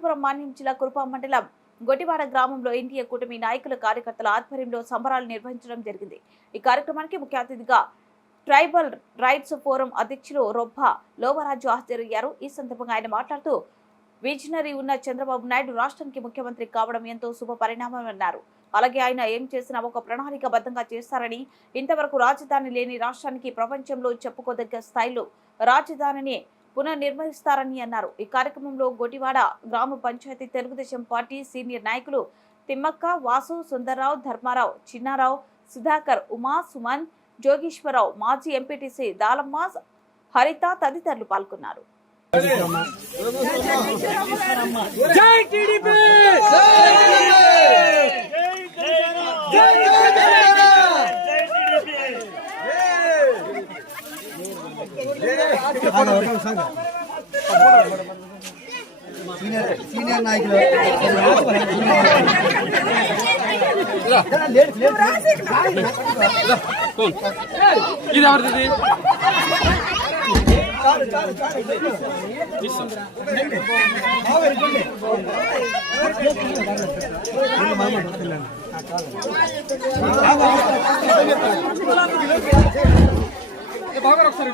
అనంతపురం మాన్యం జిల్లా కురుపాం మండలం గొటివాడ గ్రామంలో ఎన్డీఏ కూటమి నాయకుల కార్యకర్తల ఆధ్వర్యంలో సంబరాలు నిర్వహించడం జరిగింది। ఈ కార్యక్రమానికి ముఖ్య అతిథిగా ట్రైబల్ రైట్స్ ఫోరం అధ్యక్షులు రొబ్బ లోవరాజు హాజరయ్యారు। ఈ సందర్భంగా ఆయన మాట్లాడుతూ విజనరీ ఉన్న చంద్రబాబు నాయుడు రాష్ట్రానికి ముఖ్యమంత్రి కావడం ఎంతో శుభ పరిణామమన్నారు। అలాగే ఆయన ఏం చేసినా ఒక ప్రణాళికబద్ధంగా చేస్తారని, ఇంతవరకు రాజధాని లేని రాష్ట్రానికి ప్రపంచంలో చెప్పుకోదగ్గ స్థాయిలో రాజధానిని పునర్నిర్మిస్తారని అన్నారు। ఈ కార్యక్రమంలో గొటివాడ గ్రామ పంచాయతీ తెలుగుదేశం పార్టీ సీనియర్ నాయకులు తిమ్మక్క, వాసు, సుందర్రావు, ధర్మారావు, చిన్నారావు, సుధాకర్, ఉమా, సుమన్, జోగేశ్వరరావు, మాజీ ఎంపీటీసీ దాలమ్మ, హరిత తదితరులు పాల్గొన్నారు। జై టీడీపీ సీనియర్ నాయకులు ఇది ఎవరిది? బాగా ఒకసారి